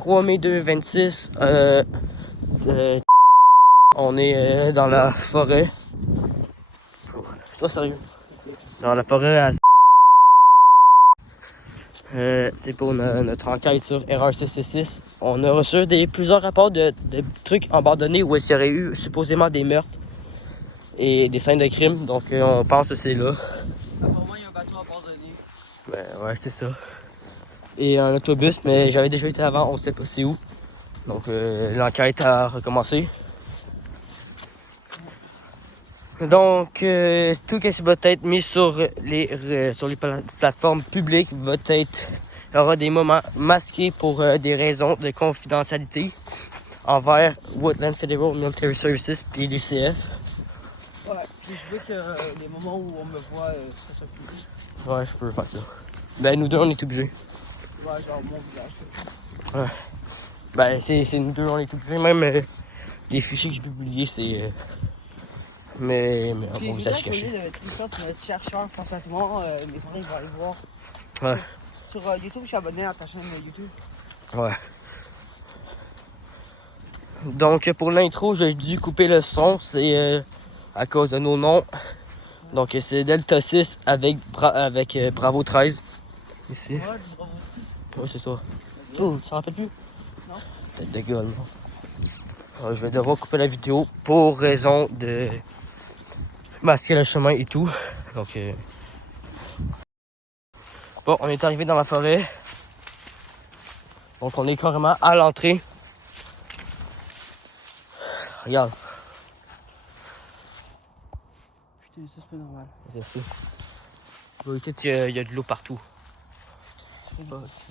3 mai 2026. On est dans la forêt. Je suis sérieux. Dans la forêt à... c'est pour notre enquête sur Erreur 666. On a reçu plusieurs rapports de trucs abandonnés où il y aurait eu supposément des meurtres et des scènes de crime. Donc on pense que c'est là. Apparemment, il y a un bateau abandonné. Ben ouais, c'est ça. Et un autobus, mais j'avais déjà été avant, on sait pas c'est où. Donc l'enquête a recommencé. Donc tout ce qui va être mis sur les plateformes publiques va être... Il y aura des moments masqués pour des raisons de confidentialité envers Woodland Federal Military Services puis l'UCF. Ouais, puis je veux que les moments où on me voit, ça soit public. Ouais, je peux faire ça. Ben nous deux, on est obligés. Ouais, genre mon visage. Ouais. Ben c'est nous deux, on est obligés. Même les fichiers que j'ai publiés, c'est... mais on vous a caché. De tout ça sur notre chercheur consentement, mes parents ils vont aller voir. Ouais. Sur YouTube, je suis abonné à ta chaîne YouTube. Ouais. Donc pour l'intro, j'ai dû couper le son, c'est à cause de nos noms. Donc c'est Delta 6 avec Bravo 13. Ici. Ouais, bravo. Ouais, c'est ça. Oh, tu t'en rappelles plus? Non. Tête de gueule. Je vais devoir couper la vidéo pour raison de masquer le chemin et tout. Donc bon, on est arrivé dans la forêt. Donc on est carrément à l'entrée. Regarde. Putain, ça c'est pas normal. C'est ça. Bon, ici, il y a de l'eau partout.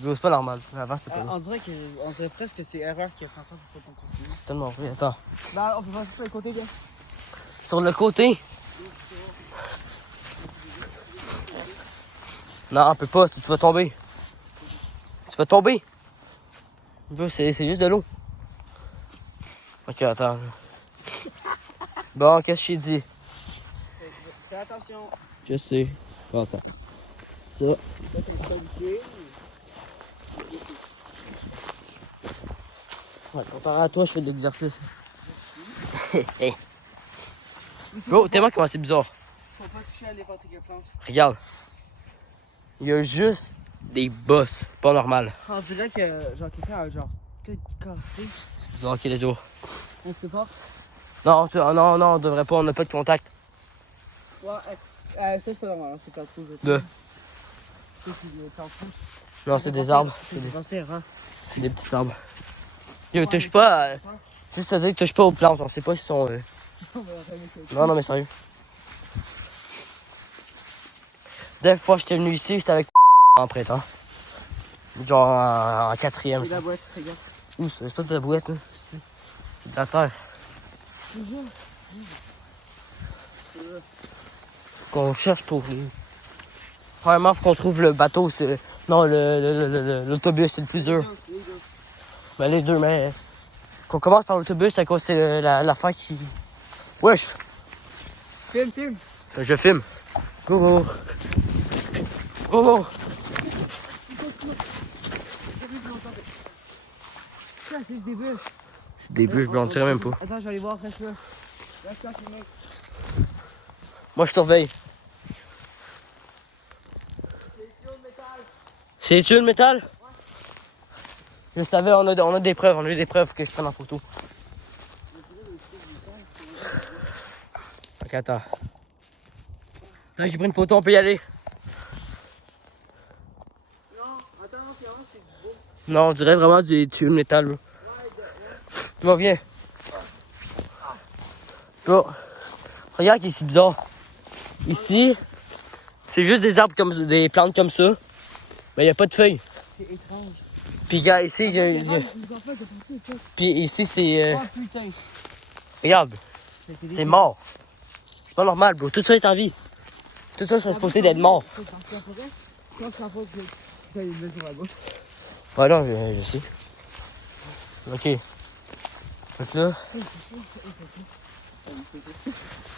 C'est pas normal. Avant, c'était pas là. On dirait presque que c'est Erreur qui a fait ça pour qu'on continue. C'est tellement vrai. Attends. Bah, on peut passer sur le côté, gars. Sur le côté? Non, on peut pas. Tu vas tomber. Tu vas tomber. C'est juste de l'eau. Ok, attends. Bon, qu'est-ce que je t'ai dit? Fais attention. Je sais. Bon, attends. Ça. Ouais, comparé à toi, je fais de l'exercice. Bro, tellement comment c'est bizarre. Faut pas toucher à n'importe quelle plante. Regarde. Il y a juste des bosses. Pas normal. On dirait que genre quelqu'un a genre tout cassé. C'est bizarre, ok, les jours. On sait pas. Non, non, on devrait pas, on n'a pas de contact. Ouais, ça c'est pas normal, c'est pas trop. De. Non, c'est des arbres. C'est des petits arbres. Yo, touche pas. Juste à dire, touche pas aux plantes, on sait pas s'ils sont. Non, mais sérieux. Des fois, j'étais venu ici, j'étais avec en printemps. Genre en quatrième. C'est la boîte, regarde. Où ça? C'est pas de la boîte, là. C'est de la terre. Faut qu'on cherche pour les. Premièrement, faut qu'on trouve le bateau. Non, l'autobus, c'est le plus dur. Ben, les deux, mais. Qu'on commence par l'autobus, à cause c'est l'affaire qui. Wesh! Filme. Je filme. Go, go. Go, go. C'est des bûches. C'est des bûches, mais on tirait même pas. Attends, je vais aller voir, reste là. Reste là, filmer. Moi, je surveille. C'est-tu le métal? Ouais. Je savais, on a des preuves, on a eu des preuves que je prenne en photo. Ok, attends. Là, j'ai pris une photo, on peut y aller. Non, attends, c'est du beau. Non, on dirait vraiment du métal. Là. Tu m'en viens. Bon. Regarde ici, bizarre. Ici, c'est juste des arbres comme des plantes comme ça. Mais il n'y a pas de feuilles. C'est étrange. Puis regarde, ici, puis ici, c'est... Oh putain. Regarde, c'est mort. C'est pas normal, bro. Tout ça est en vie. Tout ça, c'est supposé d'être mort. Ouais, non, je sais. Ok. Donc là...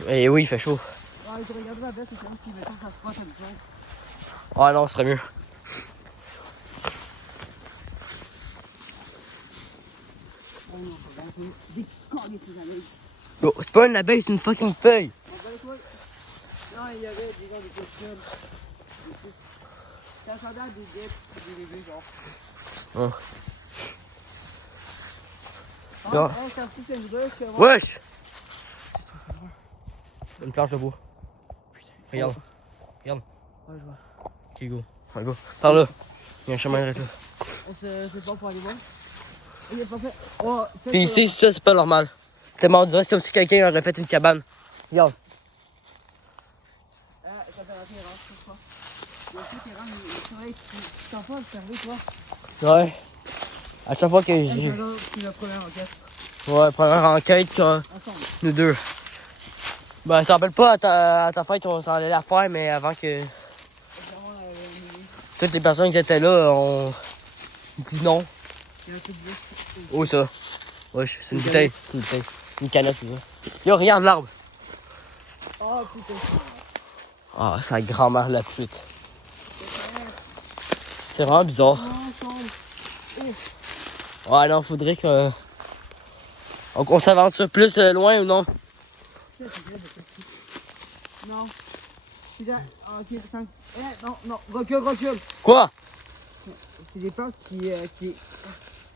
Eh oui, il fait chaud. Ah non, ce serait mieux. Des collés, ces abeilles. Yo, c'est pas une abeille, c'est une fucking feuille. Non, il y avait des gens de costumes. Ça ressemblait à des guêpes, des bébés, genre. Oh. Ah, Yo. hey, t'as pris une ruche, ouais. Wesh! Une planche de bois. Regarde. Regarde. Ouais, je vois. Ok, go. Ouais, go. Par là. Il y a un chemin direct là. On se fait pas pour aller voir. Il est pas fait. Oh, Puis ici, ça, c'est pas normal. C'est mort, on dirait que si quelqu'un aurait fait une cabane. Regarde. Ça fait la terrasse, je crois. Il y a aussi terrasse, mais c'est vrai que tu t'en fais observer, toi. Ouais. À chaque fois que C'est j'ai. là, c'est la première enquête. Ouais, première enquête, Ensemble. nous deux. Ben, ça rappelle pas à ta fête, on s'en allait la faire, mais avant que Évidemment, toutes les personnes qui étaient là ont dit non. il y a un peu de bleu. Oh, ça. Wesh, c'est une bouteille. C'est une bouteille. Une canette, tu vois. Yo, regarde l'arbre. Oh putain. Ah, sa grand-mère la pute. C'est vraiment bizarre. Ouais, non, faudrait que. On s'aventure plus loin ou non? Non. C'est là. Ok, 5. Non, non, recule. Quoi? C'est des plantes qui.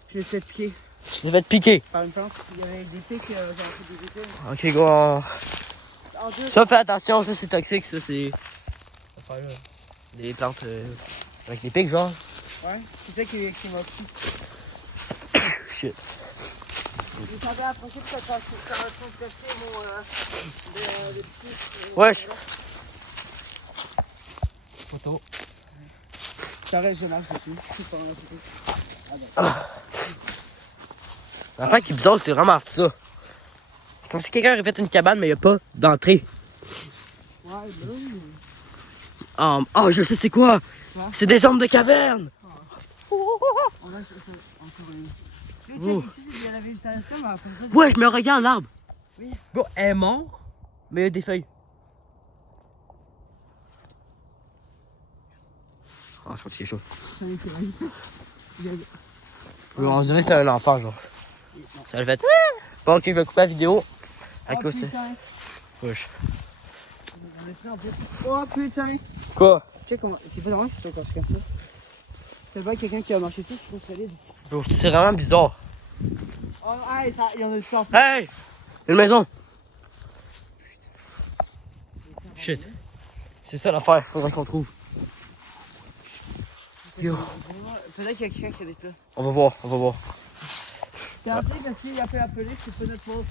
Je me suis fait piquer Je l'ai fait piquer. par une plante. Il y avait des pics, j'ai fait des épines. Ok, go. En deux. Ça, fais attention, ça c'est toxique, ça c'est. Des plantes avec des pics, genre. Ouais, c'est ça qui m'a pris. Shit. Je savais approcher que ça va transpercer mon. de petits. Wesh. Photo. T'arrêtes, je marche dessus. Je suis pas dans la photo. L'affaire qui est bizarre, c'est vraiment ça. C'est comme si quelqu'un avait fait une cabane, mais il n'y a pas d'entrée. Ouais, ben oui. Oh, je sais c'est quoi? Quoi? C'est des hommes de caverne! On va encore une. Mais Oh. check ici, il y en avait une installation, mais après ça. Ouais, je me regarde l'arbre. Oui. Bon, elle est morte, mais il y a des feuilles. Ah, je pense qu'il est chaud. C'est vrai. On dirait que c'est un enfant, genre. Ça le fait. Bon, ok, je vais couper la vidéo. À cause de. putain. Wesh. On est pris en plus. Oh putain. Quoi? Check comment. C'est pas normal que c'est encore comme ça. C'est pas quelqu'un qui a marché dessus, c'est trop solide. Bro, c'est vraiment bizarre. Oh, hey, ça, il y en a du sang. Hey! Une maison! Shit. C'est ça l'affaire, faudrait qu'on trouve. Yo. Peut-être qu'il y a quelqu'un qui habite là. On va voir, on va voir. T'es appelé parce qu'il a fait appeler, c'est pas notre faute.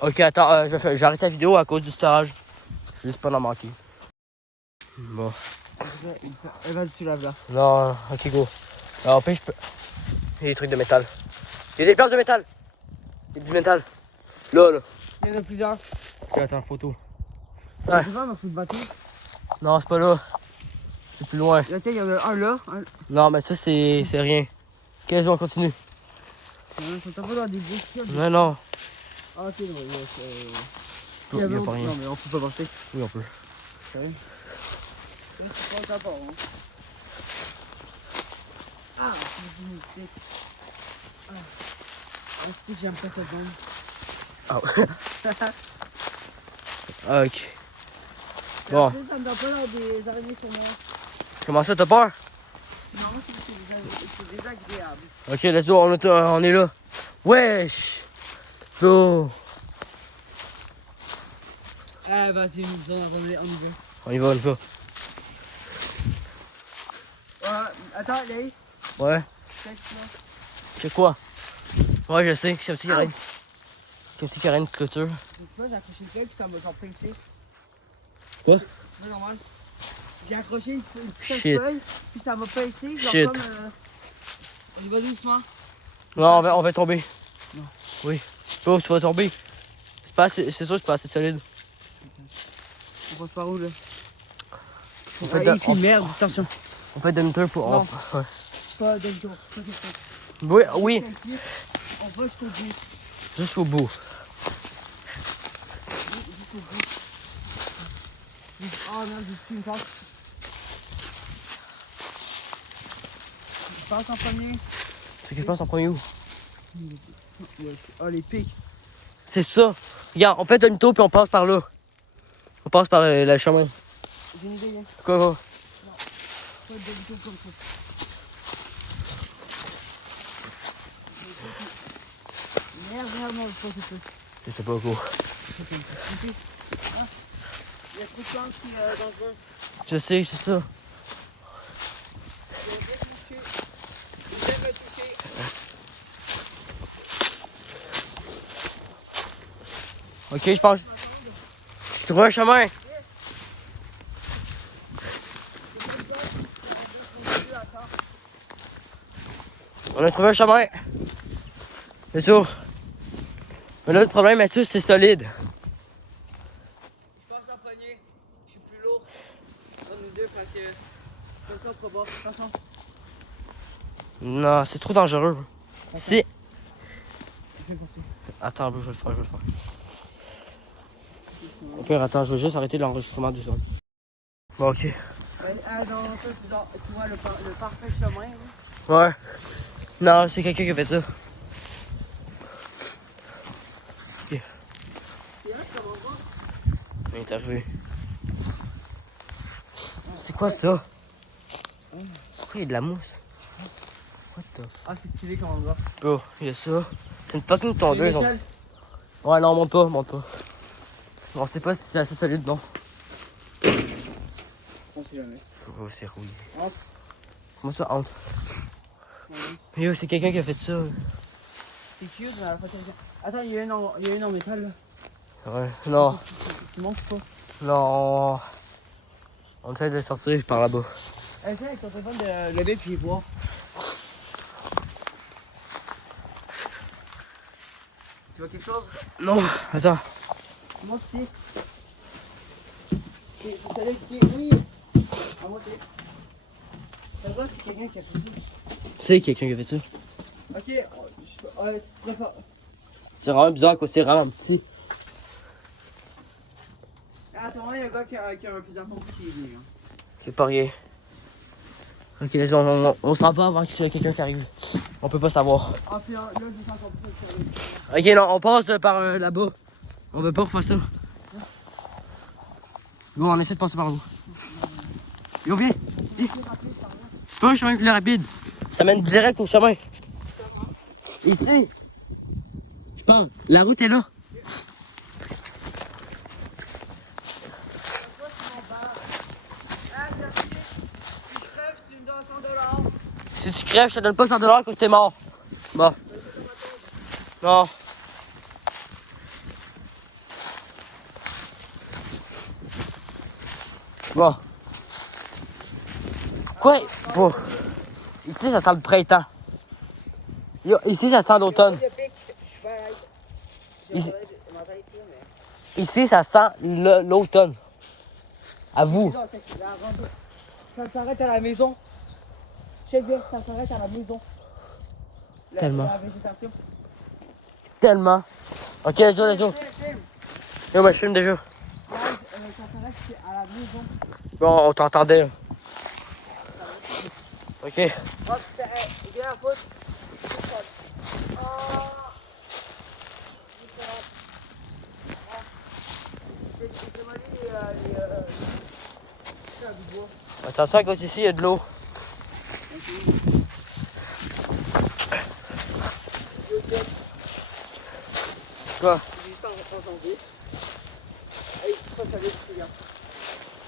Ok, attends, j'arrête la vidéo à cause du storage. Je vais juste pas en manquer. Bon. Vas-y, tu laves là. Non, ok, go. Alors, après, je peux. Il y a des trucs de métal. Il y a des planches de métal. Il y a du métal. Là, là. Il y en a plusieurs. Ok, attends, photo. Ouais. Ouais. Tu vois, dans ce bateau. Non, c'est pas là. C'est plus loin. Là, il y en a un là. Non, mais ça, c'est rien. Ok, on continue. Ils sont pas dans des bouches. Non, non. Ah, ok, non, Il y a pas rien. Non, mais on peut pas passer. Oui, on peut. Sérieux? C'est pas encore, hein. Ah, c'est une stick. Ah, stick, j'aime pas cette bande. Ah, ok. Bon. Après, ça me donne pas dans des araignées sur moi. Comment ça, t'as peur? Non, c'est désagréable. Ok, let's go, on est là. Wesh! Go! Ah, vas-y, on y va. On y va, on y va. Attends, Léa. Ouais. Check là. C'est quoi? Ouais, je sais. Comme si qu'il y aurait une... Comme si qu'il y aurait une clôture. Là, j'ai accroché le feuille puis ça m'a genre pincé. Quoi? C'est pas normal. J'ai accroché une petite Shit. feuille puis ça m'a pincé. Genre Shit. comme. On y va doucement. Non, on va tomber. Non. Oui. Oh, tu vas tomber. C'est sûr que c'est pas assez solide. On passe par où là? On fait, Il écrit merde, attention. on fait demi-tour pour... Non. Ouais. Pas demi-tour. Pas quelque chose. Oui, oui. On va jusqu'au bout. Jusqu'au bout. Jusqu'au bout. Oh non, j'ai plus une passe. Je passe en premier. C'est que je pense en premier où? Oh, les pics. C'est ça. Regarde, on fait demi-tour puis on passe par là. On passe par le chemin. J'ai une idée, hein. Quoi? Pas de demi-tour comme ça. Merde, non, je pense que c'est Je sais pas quoi. Il y a trop de plantes qui dangereux. Je sais, c'est ça. Je vais me toucher. Ok, je pense. Tu trouves un chemin? On a trouvé un chemin. C'est sûr. Mais là, le problème, Mathieu, c'est solide. Je pense en premier. Je suis plus lourd. Comme nous deux, fait que. Comme ça, on pourra boire. Attention. Non, c'est trop dangereux. Si. Je vais passer. Attends, je vais le faire. Au pire, attends, je vais juste arrêter l'enregistrement du son. Bon, ok. Dans tu vois le parfait chemin. Là. Ouais. Non, c'est quelqu'un qui a fait ça. Ok. C'est là, comment on va? Il est arrivé. C'est quoi ça? Pourquoi il y a de la mousse? What the fuck? Ah, c'est stylé comment on va. Bro, il y a ça. C'est une fucking tondeuse. Une échelle? Ouais, non, monte pas. On sait pas si c'est assez solide, non. On sait jamais. Oh, c'est rouillé. Entre. Comment ça, entre? Yo, c'est quelqu'un qui a fait ça. C'est cute, mais à la fois quelqu'un. Attends, il y a une en métal là. Ouais, non. Tu montes pas. Non. On essaie de sortir par là-bas. Essaye avec ton téléphone de lever puis voir. Tu vois quelque chose? Non, attends. Monte ici. C'est celui ici, oui. À moitié. Ça va, c'est quelqu'un qui a fait ça. C'est quelqu'un qui a fait ça. Ok, tu te prépares. C'est vraiment bizarre, quoi. C'est vraiment petit. Attends, il y a un gars qui a un fusil à pompe qui est venu. Hein. C'est pas rien. Ok, vas-y, on s'en va avant qu'il y ait quelqu'un qui arrive. On peut pas savoir. Ah, puis là, je sens encore plus sérieux. Ok, non, on passe par là-bas. On veut pas refaire ça. Bon, on essaie de passer par là. Yo, viens. C'est pas un chemin plus rapide. Ça mène direct au chemin. Ici. Je pense. La route est là. Tu me donnes 100 $. Si tu crèves, je te donne pas 100 $ quand t'es mort. Bon. Non. Bon. Quoi? Bon. Ici, ça sent le printemps. Yo, ici, ça sent l'automne. Ici, ici, ça sent l'automne. À vous. Ça s'arrête à la maison. Check bien, ça s'arrête à la maison. Tellement. La végétation. Tellement. Ok, let's go. Yo, ben, je filme déjà. Ça s'arrête à la maison. Bon, on t'entendait. Ok. Oh, viens à faute. Attention, à cause ici, il y a de l'eau. Quoi?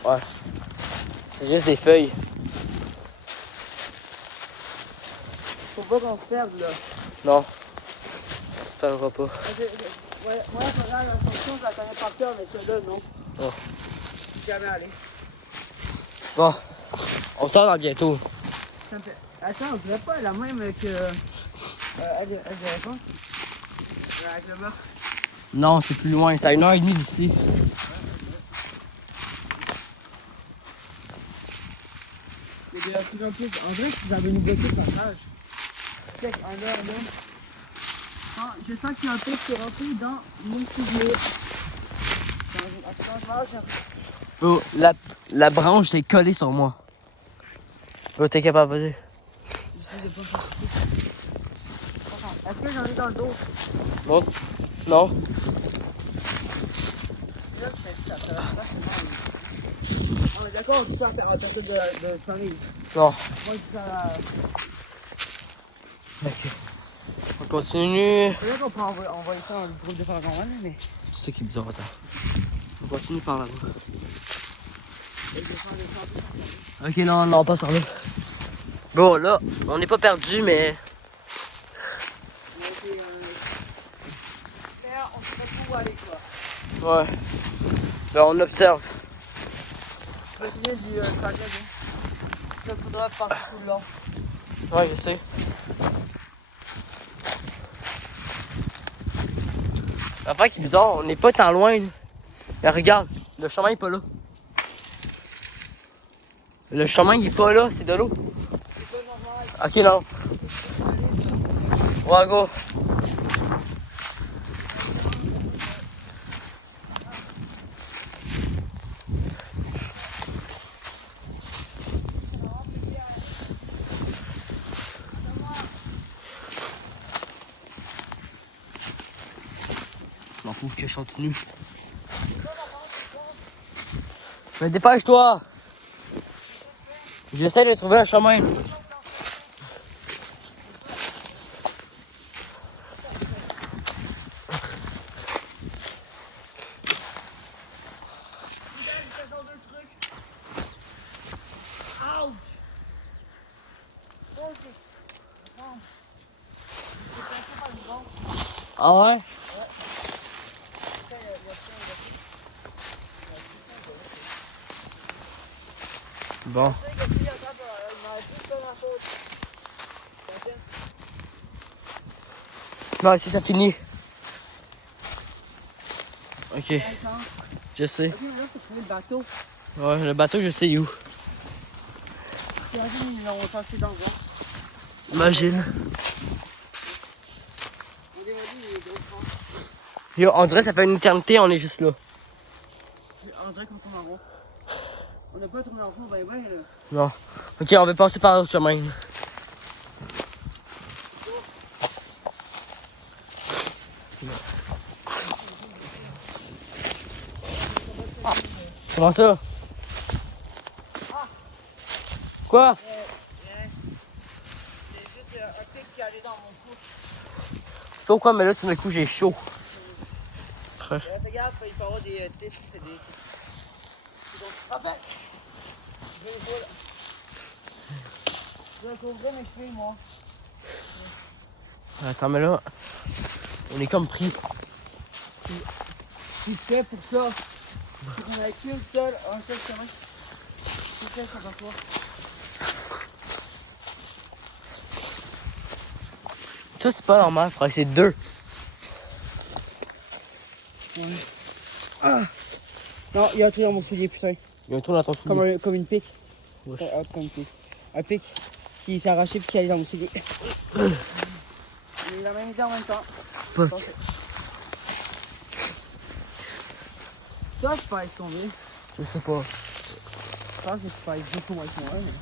Ouais. C'est juste des feuilles. Faut pas qu'on se perde là. Non. On se perdra pas. Moi, je regarde la fonction, je la connais par cœur, mais celle-là, non. Oh. Je suis jamais allé. Bon. On sort dans bientôt. Ça me fait... Attends, on dirait pas la même que. Elle dirait pas. Avec le meurtre. Non, c'est plus loin. C'est à 1h30 d'ici. Il y a de plus en plus. En vrai, vous avez nous bloqué le passage. Check, en là. Ah, je sens qu'il y a un peu qui est rentré dans mon soulier. Attends, je marche. Oh, la branche est collée sur moi. Oh, t'es capable, vas-y. J'essaie de pas me faire. Attends, que j'en ai dans le dos. Non. Non. Là, ça fait la place, c'est bon. Ah, mais d'accord, on dit ça à faire à personne de famille. Non. Moi, je dis ça à... Ok. On continue. Peut-être qu'on peut envoyer ça dans le groupe de parents, mais... C'est ça qui est bizarre, attends. On continue par là-bas. Ok, non, non, pas par là. Bon, là, on n'est pas perdu, mais... On sait pas trop où aller, quoi. Ouais. Là, on observe. Je me souviens du trajet, hein. Ça faudra passer tout le long. Ouais, je sais. L'affaire qui est bizarre, on n'est pas tant loin. Là. Mais regarde, le chemin est pas là. Le chemin il est pas là, c'est de l'eau. C'est pas normal. Ok, non. Ouais, go. Je m'en fous que je continue. Mais dépêche-toi! J'essaie de trouver un chemin. Ah ouais? Bon. Non, ici ça finit. Ok, je sais. Ok, là, faut trouver le bateau. Ouais, le bateau, je sais où. Imagine, ils l'ont passé dans le vent. Imagine. On dirait il est gros franc. Yo, on dirait que ça fait une éternité, on est juste là. On dirait qu'on tourne en rond. On n'a pas tourné en rond, ben ouais, là. Non. Ok, on va passer par l'autre chemin. Comment ça? Quoi? C'est juste un pic qui allait dans mon cou. Je sais pas quoi, mais là, tout d'un coup, j'ai chaud. Regarde, il peut y avoir des tiges. Rappelle! Je vais les voir, là. Je vais couvrir mes cheveux, moi. Attends, mais là, on est comme pris. Tu fais pour ça. On a qu'un seul, un seul chemin. Tu fais ça pour toi. Ça, c'est pas normal, frère, c'est deux. Ouais. Ah. Non, il y a un truc dans mon soulier, putain. Il y a un trou dans ton soulier. Comme une pique. Wesh. Ouais, comme une pique. Un pic qui s'est arraché puis qui allait dans mon soulier. Mais il a même été en même temps. Fuck. Toi, tu peux aller tomber. Je sais pas. Je pense que tu peux aller beaucoup moins que moi. Mais...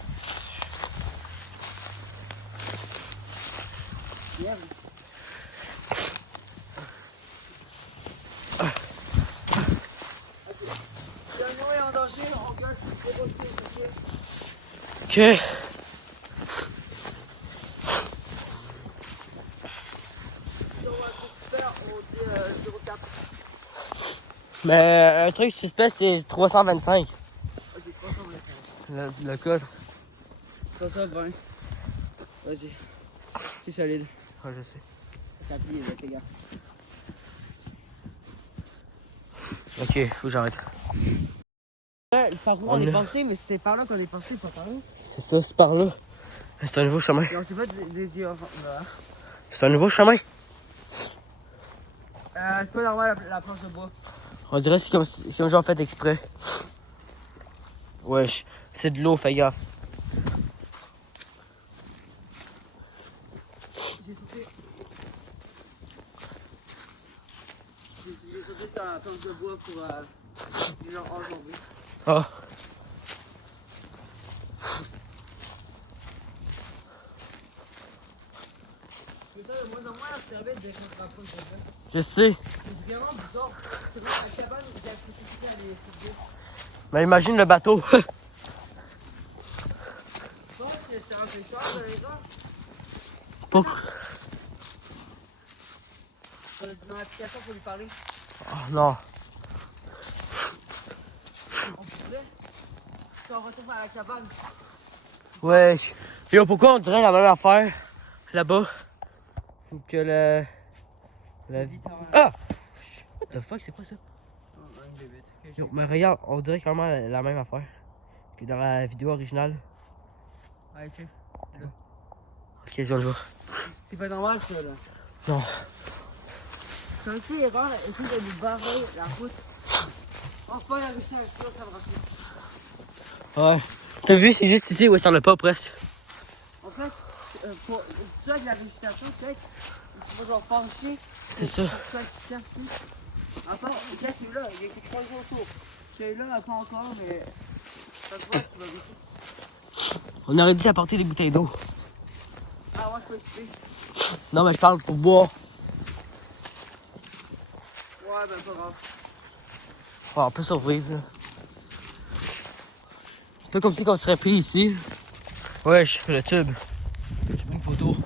Merde. Si l'animal est en danger, on gueule, c'est pas possible, ok? Ok. Si on va tout faire, on dit 04. Mais un truc suspect, c'est 325. Ok, 325. Le code. 320. Vas-y. C'est solide. Ouais, je sais. Ça plie, les gars. Ok, faut que j'arrête. Ouais, le phare rouge, on est passé, mais c'est par là qu'on est passé, pas par là. C'est ça, c'est par là. C'est un nouveau chemin. Non, c'est pas des yeux. Voilà. C'est un nouveau chemin. C'est pas normal la planche de bois. On dirait que c'est comme genre fait exprès. Wesh, c'est de l'eau, fais gaffe. J'ai sauté. J'ai sauté sur la planche de bois pour genre enjamber. Ah. C'est ça, moi, dans moi, la serviette de contre-rapport, Je sais. c'est vraiment bizarre. C'est vrai, la cabane, j'ai apprécié à les servir. Mais imagine le bateau. Je pense que c'est un peu cher, par exemple. Pourquoi? Dans l'application, pour lui parler. Oh non. On pourrait. Si on retourne à la cabane. Ouais. Yo, pourquoi on dirait la même affaire là-bas que le. Ah! What the fuck, c'est quoi ça? Yo, mais regarde, on dirait vraiment la même affaire que dans la vidéo originale. Allez, check. Ok, je vais le voir. C'est pas normal, ça, là. Non. C'est un peu erreur, essayer de nous barrer la route. Oh, pas la richesse, ça me rappelle. Ouais. T'as vu, c'est juste ici où il s'en a pas presque. En fait, pour ça, de la végétation, check. Il faut genre pencher. C'est ça. Ça qui casse ici. Encore, ça, celui-là, il y a 3 jours autour. Celui-là, pas encore, mais. Ça se voit qu'il va goûter. On aurait dû apporter des bouteilles d'eau. Ah, ouais, je peux expliquer. Non, mais je parle pour boire. Ouais, ben, pas grave. Oh, on peut survivre, là. C'est un peu comme si on serait pris ici. Wesh, le tube. J'ai pris une photo.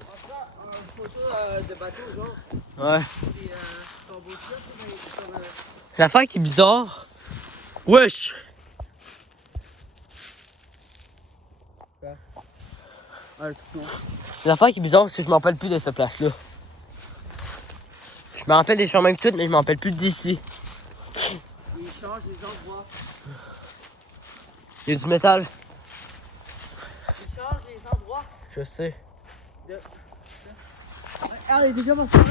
On fera une photo de bateau, genre. Ouais. Et ton beau chat, c'est comme. L'affaire qui est bizarre. Wesh! Ah, le tout noir. L'affaire qui est bizarre, c'est que je m'en rappelle plus de cette place-là. Je me rappelle des chemins et tout, mais je m'en rappelle plus d'ici. Il change les endroits. Il y a du métal. Il change les endroits. Je sais. Ah, il est déjà passé là.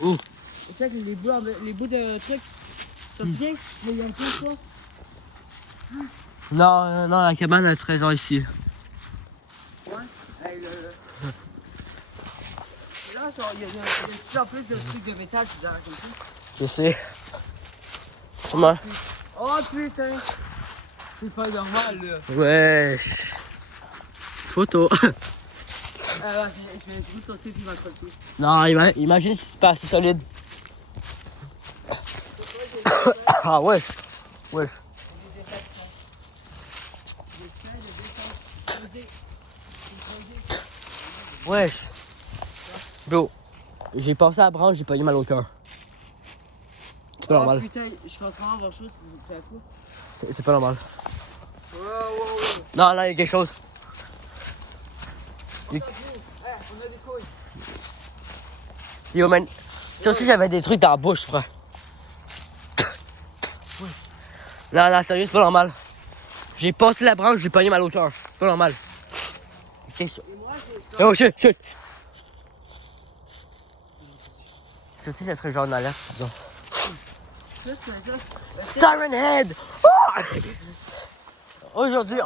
Où? Check les bouts de trucs. Ça se vient? Mais il y a un peu ça. Non, non, la cabane, elle serait genre ici. Ouais. Hey, là, genre, il y a de plus en plus de trucs de métal qui arrivent comme ça. Je sais. Comment? Oh putain! C'est pas normal là. Ouais. Photo. Ah ouais, je vais juste sauter puis il va sauter. Non, imagine si c'est pas assez solide. Ah ouais. Ouais. Wesh. Bro, j'ai passé à la branche, j'ai pas eu mal au cœur. C'est pas Oh normal. putain, je commence vraiment à avoir chose pour vous faire quoi? C'est pas normal. Ouais. Non, là, il y a quelque chose. On a des couilles. Yo, man. Ça aussi, j'avais des trucs dans la bouche, frère. Non, non, sérieux, c'est pas normal. J'ai passé la branche, j'ai pas eu mal au cœur. C'est pas normal. Qu'est-ce que Et moi, j'ai. oh, shit. Ça aussi, ça serait genre une alerte, disons. Ça, c'est ça. Siren Head! Ah! Aujourd'hui,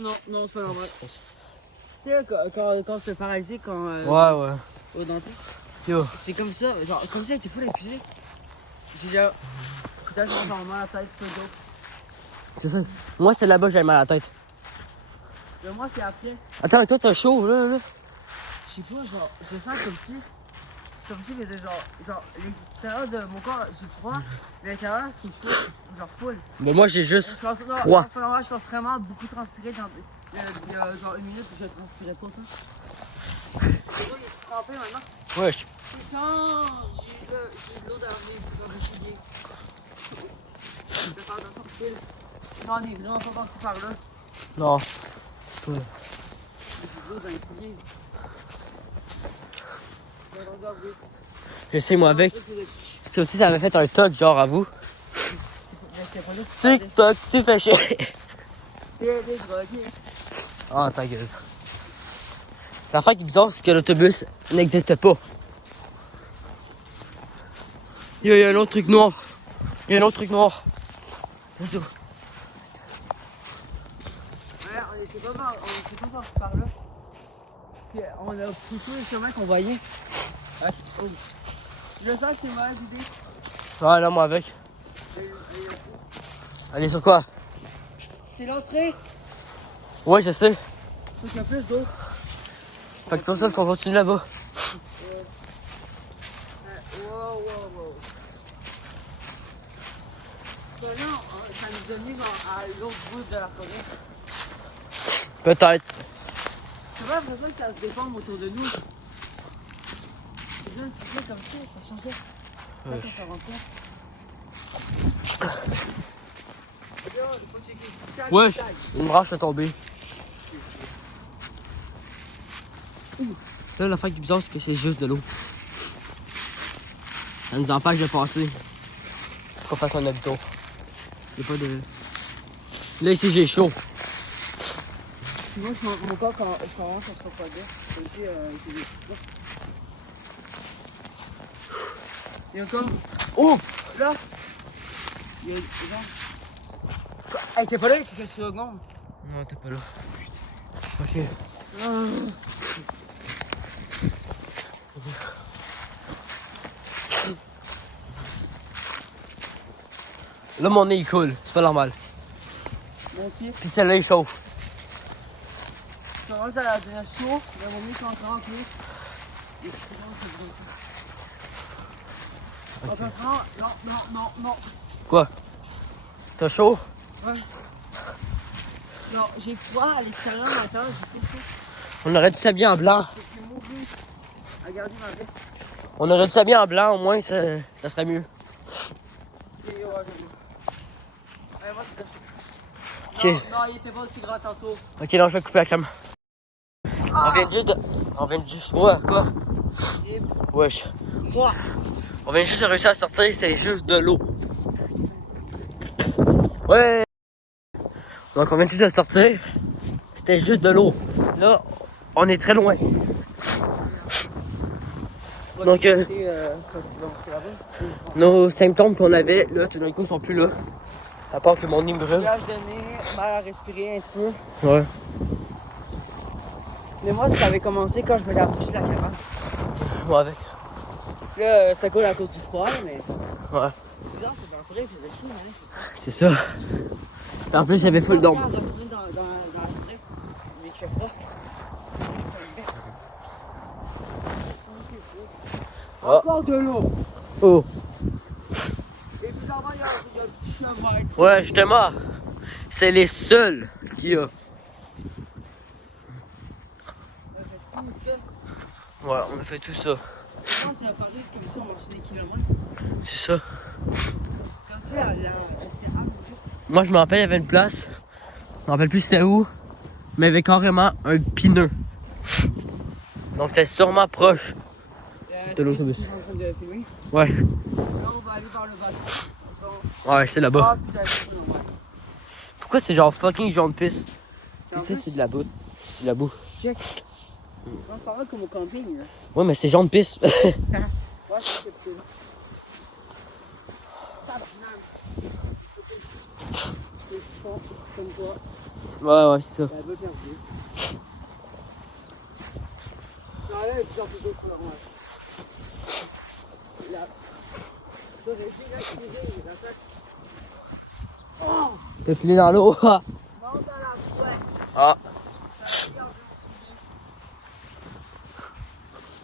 Non, non, c'est pas normal. Tu sais, quand c'est paralysé, quand. Ouais. Au dentiste. Yo. C'est comme ça, genre, comme ça, il était fou l'épuisé. J'ai déjà. Putain, j'ai mal à la tête, c'est pas joke. C'est ça. Moi, c'est là-bas, j'avais mal à la tête. Mais moi, c'est après. Attends, mais toi, t'as chaud, là. Je sais pas, genre, je sens comme si. Comme si, mais genre, l'extérieur de mon corps, j'ai froid. Mais l'intérieur, c'est chaud. Genre, full. Mais moi, j'ai juste Je pense, non, froid. non, je pense vraiment beaucoup transpirer dans. Il y a genre une minute où je transpirais pas, toi. Il est trempé maintenant. Wesh. Putain, j'ai de l'eau dans le nez, je vais m'essuyer. Je vais faire attention, j'en ai vraiment pas passé par là. Non. C'est pas. J'ai de l'eau dans les souliers. Je sais, moi, avec. Ça aussi, ça m'a fait un toc, genre, à vous. Tic-toc, tu fais chier. Ah, ta gueule. L'affaire qui est bizarre, c'est que l'autobus n'existe pas. Il y a un autre truc noir. Vas-y. Ouais, on était pas passé par là. Puis on a poussé les chemins qu'on voyait. Oh. Je sens que c'est une mauvaise idée. Ouais, là, moi, avec. Allez, sur quoi? C'est l'entrée. Ouais, je sais. Faut qu'il y a plus d'eau. Fait que pour ça, faut qu'on continue là-bas. Wow. Ben là, ça nous a mis à l'autre bout de la forêt. Peut-être. C'est pas après ça que ça se déforme autour de nous. C'est bien, comme ça, ça changeait. Ouais. Ça, ça rentre pas. Regarde, il faut checker chaque Ouais, taille. une branche est tombée. Là, l'affaire qui est bizarre, c'est que c'est juste de l'eau. Ça nous empêche de passer. Faut qu'on fasse un habito. Y'a pas de... Là, ici, j'ai chaud. Moi, mon corps, quand je commence à se refroidir, comme si j'ai des... Il y a encore... Oh! Là! Il y a... Genre... Hey, t'es pas là, quelques secondes? Non, t'es pas là. Ok. Ah. Là, mon nez, il coule. C'est pas normal. Moi aussi. Puis celle-là, il chauffe. Ça commence à devenir chaud, mais mon nez, c'est encore en plus. Et puis, c'est Ok. Non. Quoi? T'as chaud? Ouais. Non, j'ai froid à l'extérieur, à l'intérieur, j'ai fait chaud. On aurait dû s'habiller en blanc. Je suis mourir. Regardez ma veste. On aurait dû s'habiller en blanc, au moins, ça serait mieux. Et ouais, j'ai vu. Allez, moi, c'est Ok. Non, il était pas aussi grand tantôt. Ok, là, je vais couper la cam. Ah! On vient juste de... On vient juste... Ouais, quoi? Wesh. Moi. On vient juste de réussir à sortir, c'est juste de l'eau. Ouais. Donc on vient juste de sortir. C'était juste de l'eau. Là, on est très loin. Donc, Quand tu vas rentrer là-bas. nos symptômes qu'on avait, là, tout d'un coup, sont plus là. À part que mon nez me brûle. Gage de nez, mal à respirer un petit peu. Ouais. Mais moi, ça avait commencé quand je me l'ai approché de la cabane. Moi avec. Là, ça coule à cause du froid, mais... Ouais. C'est bizarre, c'est dans la forêt, il faisait chaud, hein. C'est ça. Puis en plus, il y avait full d'ombre. On va retourner dans la forêt, mais il fait froid. Ah. Encore de l'eau. Oh. Et puis là-bas, il y a un petit chemin. Ouais, justement. C'est les seuls qu'il y a. Ouais, on a fait tout ça. Moi, c'est la parler comme ça, on marchait des kilomètres. C'est ça. Comme ça, c'était Moi, je me rappelle, il y avait une place. Je me rappelle plus c'était où. Mais il y avait carrément un pineux. Donc, c'était sûrement proche. De l'autobus. Ouais. Là, on va aller vers le bateau. Ouais, c'est là-bas. Ah, putain, c'est pas normal. Pourquoi c'est genre fucking jaune pisse? En Ici, plus- c'est de la boue. C'est de la boue. Check. Non, c'est pas vrai comme au camping, là. Ouais, mais c'est jaune pisse. Ouais, c'est cool. Comme toi, Ouais, c'est ça. la veut perdue. Non, là, il y a plusieurs plus d'eau pour normal. Là. J'aurais dit, là, je suis la tête. Oh! T'es filé dans l'eau. Monte à la boîte. Ah. Ça regarde,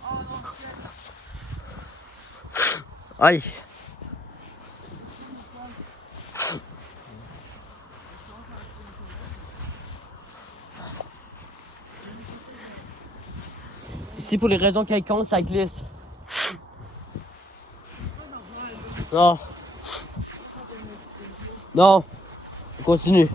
oh non, check. Aïe. Ici, pour les raisons quelconques, ça glisse. Non. Non. On continue.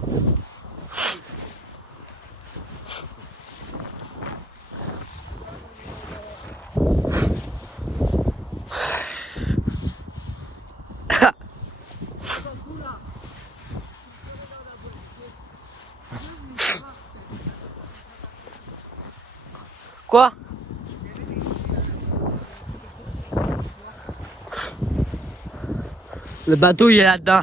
Quoi? Le bateau, il est là-dedans.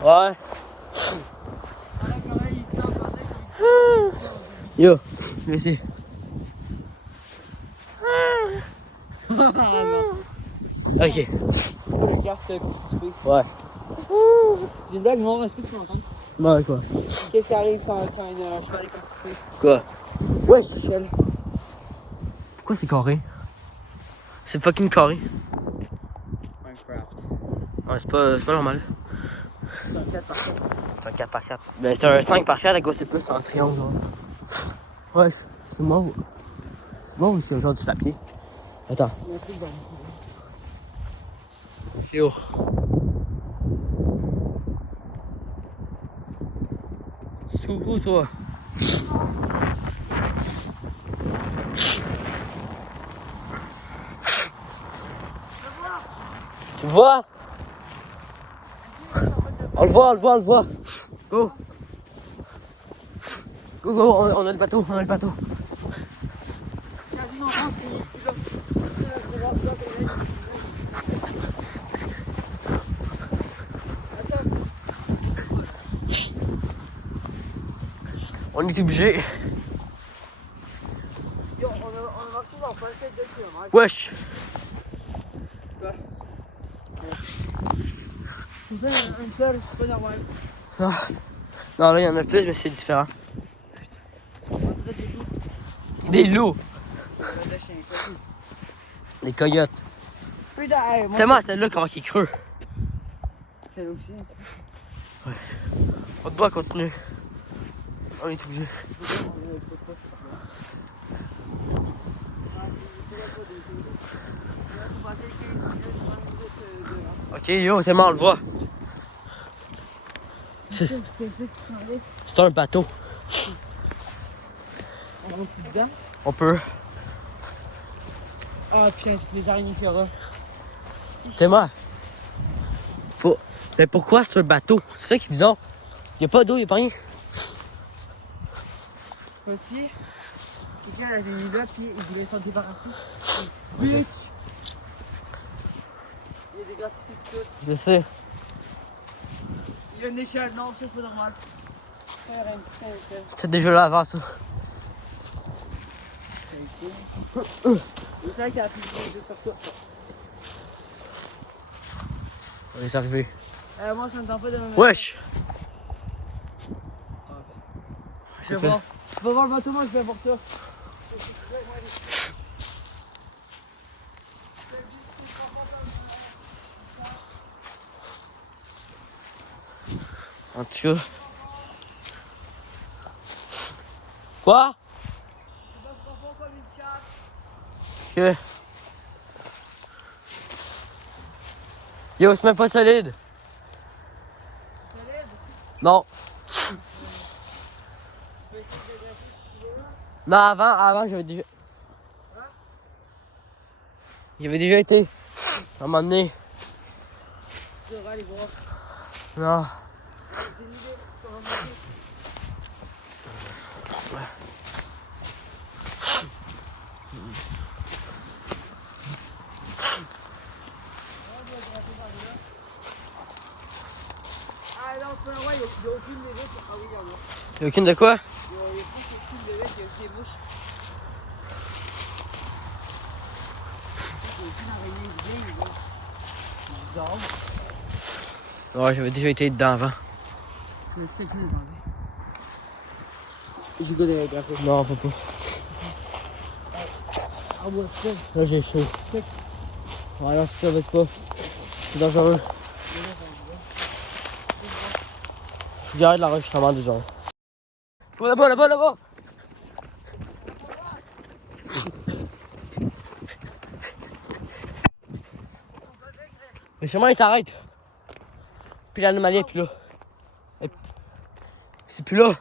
Voilà Ouais. comment il Yo, viens ici. Ah non. Ok. Le gars c'était constipé. Ouais. J'ai une blague, non, est-ce que tu m'entends? Ouais, quoi? Qu'est-ce qui arrive quand un cheval est constipé? Quoi? Wesh! Michel. Pourquoi c'est carré? C'est fucking carré. Minecraft. Ouais, c'est pas normal. C'est un 4 par 4. C'est un 4 par 4. Ben, c'est un 5 par 4, à cause c'est plus un triangle. Genre. Wesh, c'est moi. C'est moi ou c'est un genre du papier? Attends. Il y a un truc dans le Yo. C'est où, toi? Tu le vois? On le voit. Go. Go, on a le bateau, On est obligé. Yo, on a marché dans pas 2 km. Wesh. Tu fais une seule, c'est pas normal. Non, là, il y en a plus, mais c'est différent. On dirait des loups. Des loups. Des chiens, quoi. Des coyotes. Putain, hey, moi. Tellement, celle-là, comment qu'il est creux. C'est là aussi, un petit peu. On doit continuer. On est obligé. Ok, yo, tellement, on le voit. C'est un bateau. On rentre dedans. On peut. Ah putain, toutes les araignées qu'il y aura. Tellement. Mais pourquoi c'est un bateau? C'est ça qui est bizarre. Il n'y a pas d'eau, il n'y a pas rien. Aussi, quelqu'un l'avait mis là, puis il voulait s'en débarrasser. Bitch! Il y a des gars qui s'écoutent. Je sais. Il y a une échelle, non, ça c'est pas normal. C'est déjà là avant ça. Le temps qu'il a appuyé juste sur ça. On est arrivé. Moi, ça me tente pas de me. Wesh! Je vais voir. Tu vas voir le bateau, moi je vais voir ça. En tout cas. Quoi? Que? Yo, c'est même pas solide. Non. Non, avant j'avais déjà. Il y avait déjà été. À un moment donné. Tu devrais aller voir. Non. J'ai une idée, tu vas remonter. Ah non, c'est pas normal, il n'y a aucune mérite. Ah oui, il y en a. Y'a aucune de quoi? Il y a presque aucune mérite, il y a aussi des mouches. Il y a aucune araignée, rien, là. C'est bizarre. Ouais, j'avais déjà été dedans avant. Je laisse quelqu'un les enlever. J'ai goûté les graphiques. Non, faut pas. Ah ouais, c'est Là, j'ai chaud. Ouais, non, c'est ça, vas-y pas. C'est dangereux. Je suis derrière de l'enregistrement des gens. Là-bas! Le chemin, il s'arrête. Puis l'anomalie est plus là. C'est plus là.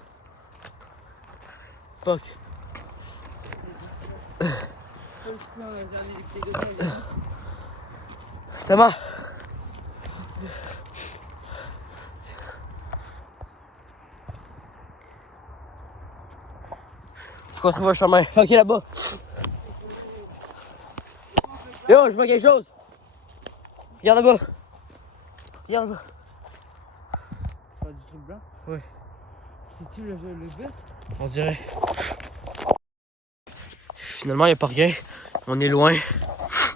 Fuck. Thomas. Faut qu'on trouve un chemin. Ok, là-bas. Yo, je vois quelque chose. Regarde là-bas. Regarde là-bas. Pas du truc blanc? Oui. C'est-tu le bus? On dirait. Finalement, il n'y a pas rien. On est loin.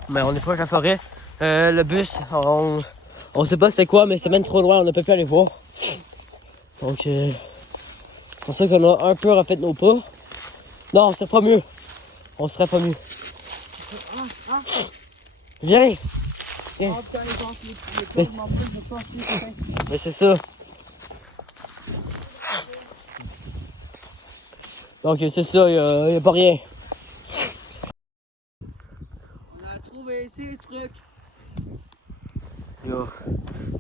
Mais on est proche de la forêt. Le bus, on sait pas c'était quoi, mais c'était même trop loin. On n'a pas pu aller voir. Donc, c'est pour ça qu'on a un peu refait nos pas. Non, c'est pas mieux. On serait pas mieux. Viens! Tiens. Ah putain, les gens qui Mais m'en plus de pas aussi, Mais c'est ça. Donc, c'est ça, il n'y a pas rien. On a trouvé ces trucs. Là,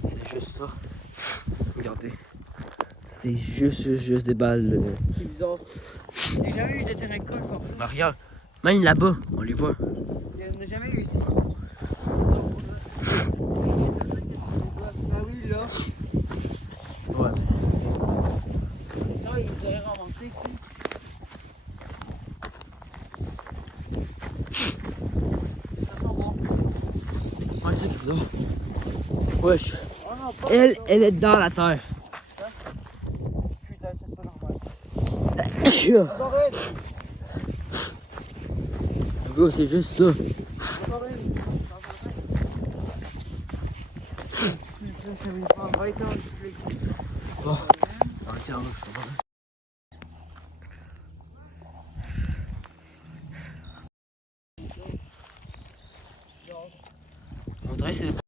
c'est juste ça. Regardez. C'est juste des balles. C'est bizarre. J'ai jamais eu de terrain de golf en plus. Bah, regarde. Même là-bas, on les voit. Il n'y en a jamais eu ici. Ah oui, là. Ouais. Ça, il devrait ramasser, tu sais. Ça sent bon. Ouais, c'est ça. Wesh. Oh non, pas Elle est dans la terre. Putain, ça c'est pas normal. Encore une. Gros, c'est juste ça. Encore une. Putain, ça veut pas. Va éteindre, je fais. Bon. Tiens, je comprends. On dirait que c'est